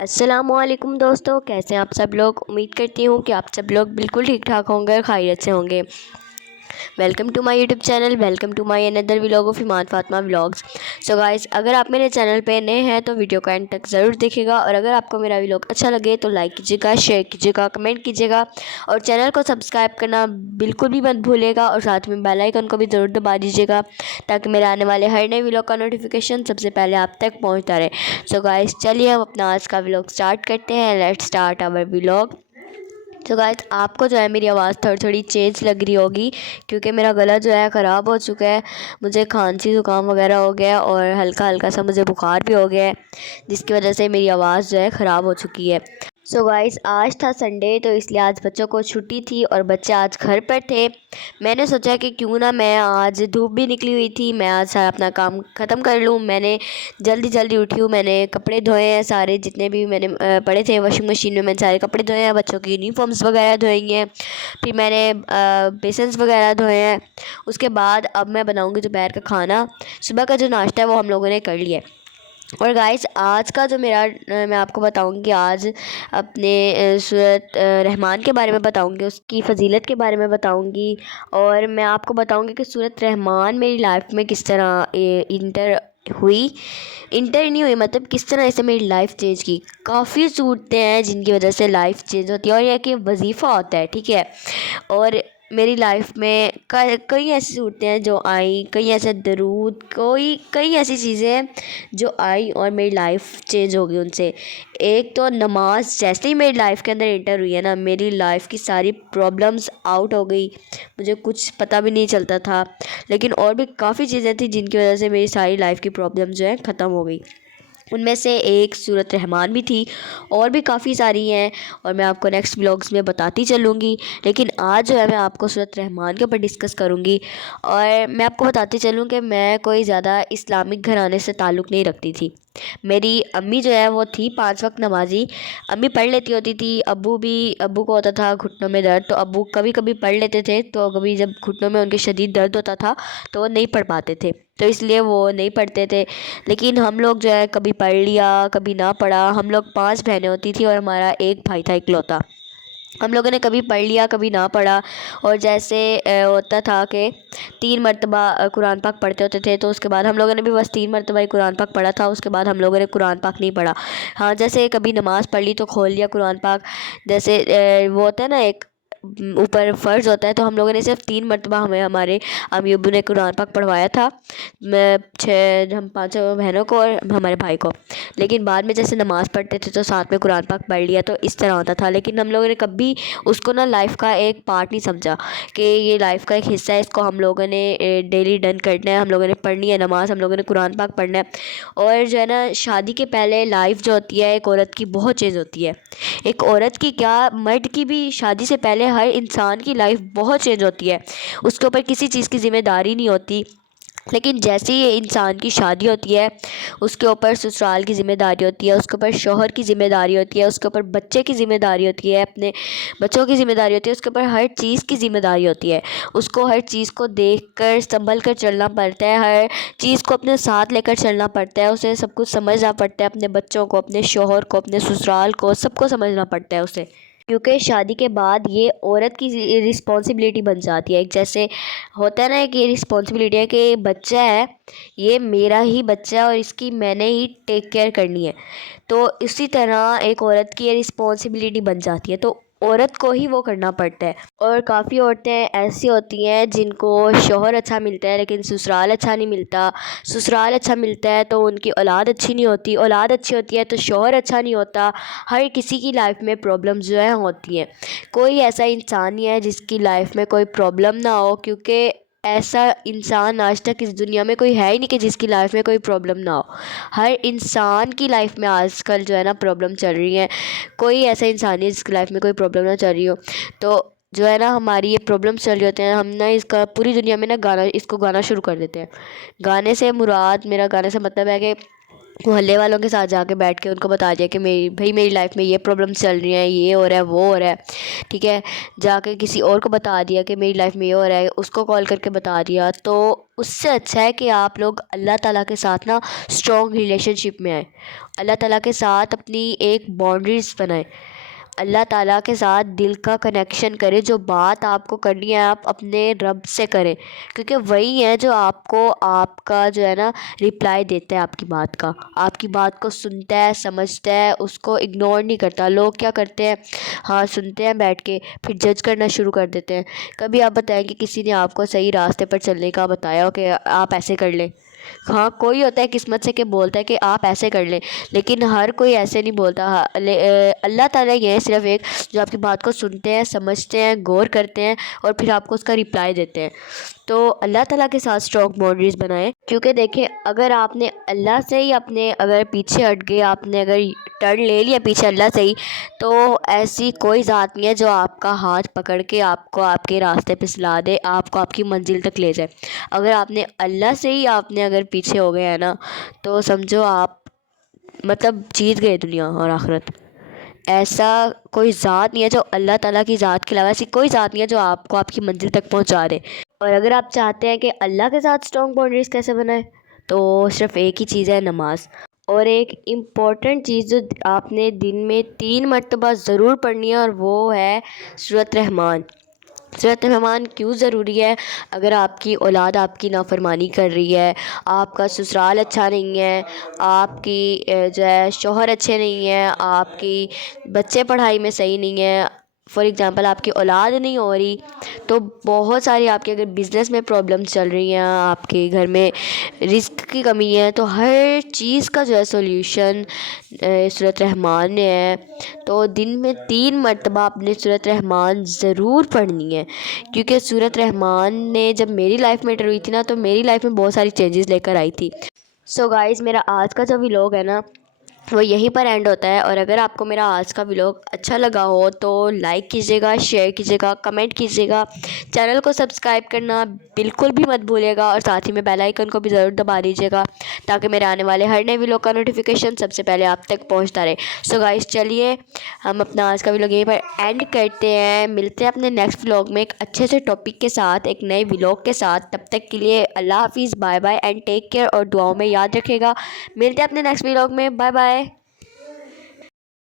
अस्सलाम वालेकुम दोस्तों, कैसे हैं आप सब लोग। उम्मीद करती हूँ कि आप सब लोग बिल्कुल ठीक ठाक होंगे और खैरियत से होंगे। Welcome to my YouTube channel, welcome to my another vlog of Iman Fatima vlogs. So guys, अगर आप मेरे चैनल पे नए हैं तो वीडियो को एंड तक ज़रूर देखिएगा, और अगर आपको मेरा व्लॉग अच्छा लगे तो लाइक कीजिएगा, शेयर कीजिएगा, कमेंट कीजिएगा, और चैनल को सब्सक्राइब करना बिल्कुल भी मत भूलिएगा, और साथ में बेल आइकन को भी ज़रूर दबा दीजिएगा ताकि मेरे आने वाले हर नए व्लॉग का नोटिफिकेशन सबसे पहले आप तक पहुँचता रहे। सो गाइस, चलिए हम अपना आज का व्लॉग स्टार्ट करते हैं। Let's start our vlog. तो गाइस, आपको जो है मेरी आवाज़ थोड़ी थोड़ी चेंज लग रही होगी क्योंकि मेरा गला जो है ख़राब हो चुका है। मुझे खांसी ज़ुकाम वगैरह हो गया है और हल्का हल्का सा मुझे बुखार भी हो गया है, जिसकी वजह से मेरी आवाज़ जो है ख़राब हो चुकी है। सो गाइस, आज था संडे, तो इसलिए आज बच्चों को छुट्टी थी और बच्चे आज घर पर थे। मैंने सोचा कि क्यों ना मैं आज, धूप भी निकली हुई थी, मैं आज सारा अपना काम ख़त्म कर लूँ। मैंने जल्दी जल्दी उठी हूँ, मैंने कपड़े धोए हैं सारे, जितने भी मैंने पड़े थे वॉशिंग मशीन में, मैंने सारे कपड़े धोए हैं। बच्चों की यूनिफॉर्म्स वगैरह धोई हैं, फिर मैंने बेसन्स वगैरह धोए हैं। उसके बाद अब मैं बनाऊँगी दोपहर का खाना। सुबह का जो नाश्ता है वो हम लोगों ने कर लिया है। और गाइस, आज का जो मेरा मैं आपको बताऊंगी आज अपने सूरत रहमान के बारे में बताऊंगी, उसकी फ़जीलत के बारे में बताऊंगी, और मैं आपको बताऊंगी कि सूरत रहमान मेरी लाइफ में किस तरह इंटर नहीं हुई, मतलब किस तरह इससे मेरी लाइफ चेंज की। काफ़ी सूरतें हैं जिनकी वजह से लाइफ चेंज होती है, और यह कि वजीफ़ा होता है, ठीक है। और मेरी लाइफ में कई ऐसी सूरतें हैं जो आई, कई ऐसे दरूद, कई ऐसी चीज़ें हैं जो आई और मेरी लाइफ चेंज हो गई उनसे। एक तो नमाज जैसे ही मेरी लाइफ के अंदर इंटर हुई है ना, मेरी लाइफ की सारी प्रॉब्लम्स आउट हो गई। मुझे कुछ पता भी नहीं चलता था, लेकिन और भी काफ़ी चीज़ें थी जिनकी वजह से मेरी सारी लाइफ की प्रॉब्लम जो है ख़त्म हो गई। उनमें से एक सूरत रहमान भी थी, और भी काफ़ी सारी हैं, और मैं आपको नेक्स्ट व्लॉग्स में बताती चलूँगी। लेकिन आज जो है मैं आपको सूरत रहमान के ऊपर डिस्कस करूँगी। और मैं आपको बताती चलूँ कि मैं कोई ज़्यादा इस्लामिक घराने से ताल्लुक़ नहीं रखती थी। मेरी अम्मी जो है वो थी 5 वक्त नमाज़ी। अम्मी पढ़ लेती होती थी, अब्बू को होता था घुटनों में दर्द, तो अब्बू कभी कभी पढ़ लेते थे, तो कभी जब घुटनों में उनके शदीद दर्द होता था तो वो नहीं पढ़ पाते थे, तो इसलिए वो नहीं पढ़ते थे। लेकिन हम लोग जो है कभी पढ़ लिया कभी ना पढ़ा। हम लोग 5 बहनें होती थी और हमारा एक भाई था इकलौता। हम लोगों ने कभी पढ़ लिया कभी ना पढ़ा। और जैसे होता था कि 3 मरतबा कुरान पाक पढ़ते होते थे, तो उसके बाद हम लोगों ने भी बस 3 मरतबा ही कुरान पाक पढ़ा था। उसके बाद हम लोगों ने कुरान पाक नहीं पढ़ा। हाँ, जैसे कभी नमाज़ पढ़ ली तो खोल लिया कुरान पाक। जैसे वो होता है ना, एक ऊपर फ़र्ज़ होता है, तो हम लोगों ने सिर्फ 3 मरतबा हमें हमारे अम्मी अब्बू ने कुरान पाक पढ़वाया था। हम 5 बहनों को और हमारे भाई को। लेकिन बाद में जैसे नमाज़ पढ़ते थे तो साथ में कुरान पाक पढ़ लिया, तो इस तरह होता था। लेकिन हम लोगों ने कभी उसको ना लाइफ का एक पार्ट नहीं समझा कि ये लाइफ का एक हिस्सा है, इसको हम लोगों ने डेली डन करना है, हम लोगों ने पढ़नी है नमाज़, हम लोगों ने कुरान पाक पढ़ना है। और जो है ना, शादी के पहले लाइफ जो होती है एक औरत की बहुत चेंज होती है। एक औरत की क्या, मर्द की भी, शादी से पहले हर इंसान की लाइफ बहुत चेंज होती है। उसके ऊपर किसी चीज़ की ज़िम्मेदारी नहीं होती। लेकिन जैसे ही इंसान की शादी होती है, उसके ऊपर ससुराल की ज़िम्मेदारी होती है, उसके ऊपर शौहर की ज़िम्मेदारी होती है, उसके ऊपर बच्चे की ज़िम्मेदारी होती है, अपने बच्चों की ज़िम्मेदारी होती है, उसके ऊपर हर चीज़ की ज़िम्मेदारी होती है। उसको हर चीज़ को देख कर संभल कर चलना पड़ता है, हर चीज़ को अपने साथ लेकर चलना पड़ता है, उसे सब कुछ समझना पड़ता है, अपने बच्चों को, अपने शौहर को, अपने ससुराल को, सबको समझना पड़ता है उसे। क्योंकि शादी के बाद ये औरत की रिस्पॉन्सिबिलिटी बन जाती है। एक जैसे होता है ना कि ये रिस्पॉन्सिबिलिटी है कि बच्चा है, ये मेरा ही बच्चा है और इसकी मैंने ही टेक केयर करनी है। तो इसी तरह एक औरत की ये रिस्पॉन्सिबिलिटी बन जाती है, तो औरत को ही वो करना पड़ता है। और काफ़ी औरतें ऐसी होती हैं जिनको शौहर अच्छा मिलता है लेकिन ससुराल अच्छा नहीं मिलता। ससुराल अच्छा मिलता है तो उनकी औलाद अच्छी नहीं होती, औलाद अच्छी होती है तो शौहर अच्छा नहीं होता। हर किसी की लाइफ में प्रॉब्लम जो है होती हैं। कोई ऐसा इंसान नहीं है जिसकी लाइफ में कोई प्रॉब्लम ना हो, क्योंकि ऐसा इंसान आज तक इस दुनिया में कोई है ही नहीं कि जिसकी लाइफ में कोई प्रॉब्लम ना हो। हर इंसान की लाइफ में आजकल जो है ना प्रॉब्लम चल रही है। कोई ऐसा इंसान नहीं जिसकी लाइफ में कोई प्रॉब्लम ना चल रही हो। तो जो है ना, हमारी ये प्रॉब्लम चल रही होते हैं, हम ना इसका पूरी दुनिया में ना गाना शुरू कर देते हैं। गाने से मुराद, मेरा गाने से मतलब है कि محلے والوں کے ساتھ جا کے بیٹھ کے ان کو بتا دیا کہ میری لائف میں یہ پرابلم چل رہی ہیں، یہ ہو رہا ہے، وہ ہو رہا ہے، ٹھیک ہے. جا کے کسی اور کو بتا دیا کہ میری لائف میں یہ ہو رہا ہے، اس کو کال کر کے بتا دیا. تو اس سے اچھا ہے کہ آپ لوگ اللہ تعالیٰ کے ساتھ نا اسٹرانگ ریلیشن شپ میں آئیں، اللہ تعالیٰ کے ساتھ اپنی ایک باؤنڈریز بنائیں، اللہ تعالیٰ کے ساتھ دل کا کنیکشن کریں. جو بات آپ کو کرنی ہے آپ اپنے رب سے کریں، کیونکہ وہی ہے جو آپ کو آپ کا جو ہے نا رپلائی دیتا ہے آپ کی بات کا، آپ کی بات کو سنتا ہے، سمجھتا ہے، اس کو اگنور نہیں کرتا. لوگ کیا کرتے ہیں، ہاں سنتے ہیں بیٹھ کے، پھر جج کرنا شروع کر دیتے ہیں. کبھی آپ بتائیں کہ کسی نے آپ کو صحیح راستے پر چلنے کا بتایا ہو کہ آپ ایسے کر لیں؟ ہاں کوئی ہوتا ہے قسمت سے کہ بولتا ہے کہ آپ ایسے کر لیں، لیکن ہر کوئی ایسے نہیں بولتا. اللہ تعالیٰ یہ ہے صرف ایک جو آپ کی بات کو سنتے ہیں، سمجھتے ہیں، غور کرتے ہیں اور پھر آپ کو اس کا رپلائی دیتے ہیں. تو اللہ تعالیٰ کے ساتھ اسٹرانگ باؤنڈریز بنائیں، کیونکہ دیکھیں اگر آپ نے اللہ سے ہی اپنے اگر پیچھے ہٹ گئے، آپ نے اگر ٹرن لے لیا پیچھے اللہ سے ہی، تو ایسی کوئی ذات نہیں ہے جو آپ کا ہاتھ پکڑ کے آپ کو آپ کے راستے پہ سلا دے، آپ کو آپ کی منزل تک لے جائے. اگر آپ نے اللہ سے ہی آپ نے اگر پیچھے ہو گئے ہیں نا، تو سمجھو آپ مطلب جیت گئے دنیا اور آخرت. ایسا کوئی ذات نہیں ہے جو اللہ تعالیٰ کی ذات کے علاوہ ایسی کوئی ذات نہیں ہے جو آپ کو آپ کی منزل تک پہنچا دے. اور اگر آپ چاہتے ہیں کہ اللہ کے ساتھ اسٹرانگ باؤنڈریز کیسے بنائیں، تو صرف ایک ہی چیز ہے، نماز. اور ایک امپورٹنٹ چیز جو آپ نے دن میں 3 مرتبہ ضرور پڑھنی ہے، اور وہ ہے سورۃ رحمان. سورۃ رحمان کیوں ضروری ہے؟ اگر آپ کی اولاد آپ کی نافرمانی کر رہی ہے، آپ کا سسرال اچھا نہیں ہے، آپ کی جو ہے شوہر اچھے نہیں ہیں، آپ کی بچے پڑھائی میں صحیح نہیں ہیں، فار ایگزامپل آپ کی اولاد نہیں ہو رہی، تو بہت ساری آپ کے اگر بزنس میں پرابلمس چل رہی ہیں، آپ کے گھر میں رزق کی کمی ہے، تو ہر چیز کا جو ہے سولیوشن سورۃ رحمان ہے. تو دن میں 3 مرتبہ آپ نے سورۃ رحمان ضرور پڑھنی ہے، کیونکہ سورۃ رحمان نے جب میری لائف میں انٹر ہوئی تھی نا، تو میری لائف میں بہت ساری چینجز لے کر آئی تھی. سو گائز میرا آج کا جو ولاگ ہے نا وہ یہیں پر اینڈ ہوتا ہے. اور اگر آپ کو میرا آج کا ولاگ اچھا لگا ہو تو لائک کیجیے گا، شیئر کیجیے گا، کمنٹ کیجیے گا، چینل کو سبسکرائب کرنا بالکل بھی مت بھولیے گا، اور ساتھ ہی میں بیل آئیکن کو بھی ضرور دبا دیجیے گا تاکہ میرے آنے والے ہر نئے ولاگ کا نوٹیفیکیشن سب سے پہلے آپ تک پہنچتا رہے. سو گائز چلیے ہم اپنا آج کا ولاگ یہیں پر اینڈ کرتے ہیں. ملتے ہیں اپنے نیکسٹ ولاگ میں ایک اچھے سے ٹاپک کے ساتھ، ایک نئے ولاگ کے ساتھ. تب تک کے لیے اللہ حافظ، bye bye and take care, اور دعاؤں میں یاد رکھے گا. ملتے ہیں اپنے نیکسٹ ولاگ میں. Bye bye.